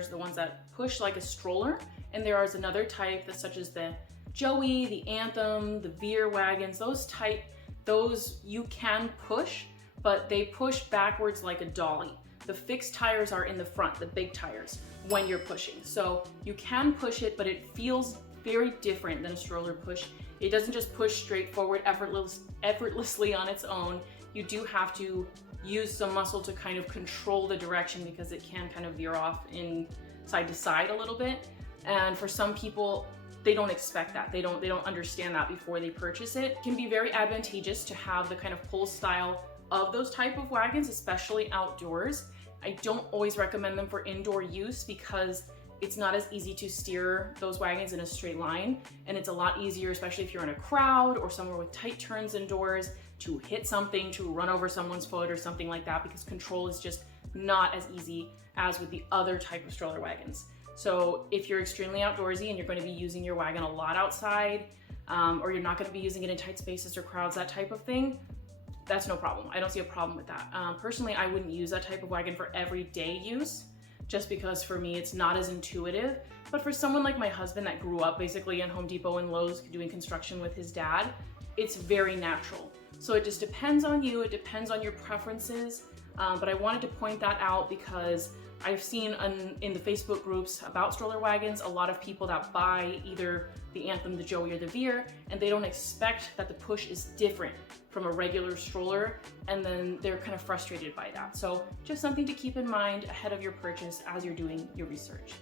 strollers, the ones that push like a stroller, and there is another type that's such as the Joey, the Anthem, the Veer wagons, those you can push, but they push backwards like a dolly. The fixed tires are in the front, the big tires, when you're pushing. So you can push it, but it feels very different than a stroller push. It doesn't just push straight forward effortlessly on its own. You do have to use some muscle to kind of control the direction because it can kind of veer off in side to side a little bit. And for some people, they don't expect that. They don't understand that before they purchase it. It can be very advantageous to have the kind of pull style of those type of wagons, especially outdoors. I don't always recommend them for indoor use because it's not as easy to steer those wagons in a straight line, and it's a lot easier, especially if you're in a crowd or somewhere with tight turns indoors, to hit something, to run over someone's foot or something like that, because control is just not as easy as with the other type of stroller wagons. So if you're extremely outdoorsy and you're going to be using your wagon a lot outside, or you're not going to be using it in tight spaces or crowds, that type of thing, that's no problem. I don't see a problem with that. Personally, I wouldn't use that type of wagon for everyday use, just because for me it's not as intuitive. But for someone like my husband that grew up basically in Home Depot and Lowe's doing construction with his dad, it's very natural. So it just depends on you, it depends on your preferences. But I wanted to point that out because I've seen in the Facebook groups about stroller wagons, a lot of people that buy either the Anthem, the Joey, or the Veer, and they don't expect that the push is different from a regular stroller, and then they're kind of frustrated by that. So just something to keep in mind ahead of your purchase as you're doing your research.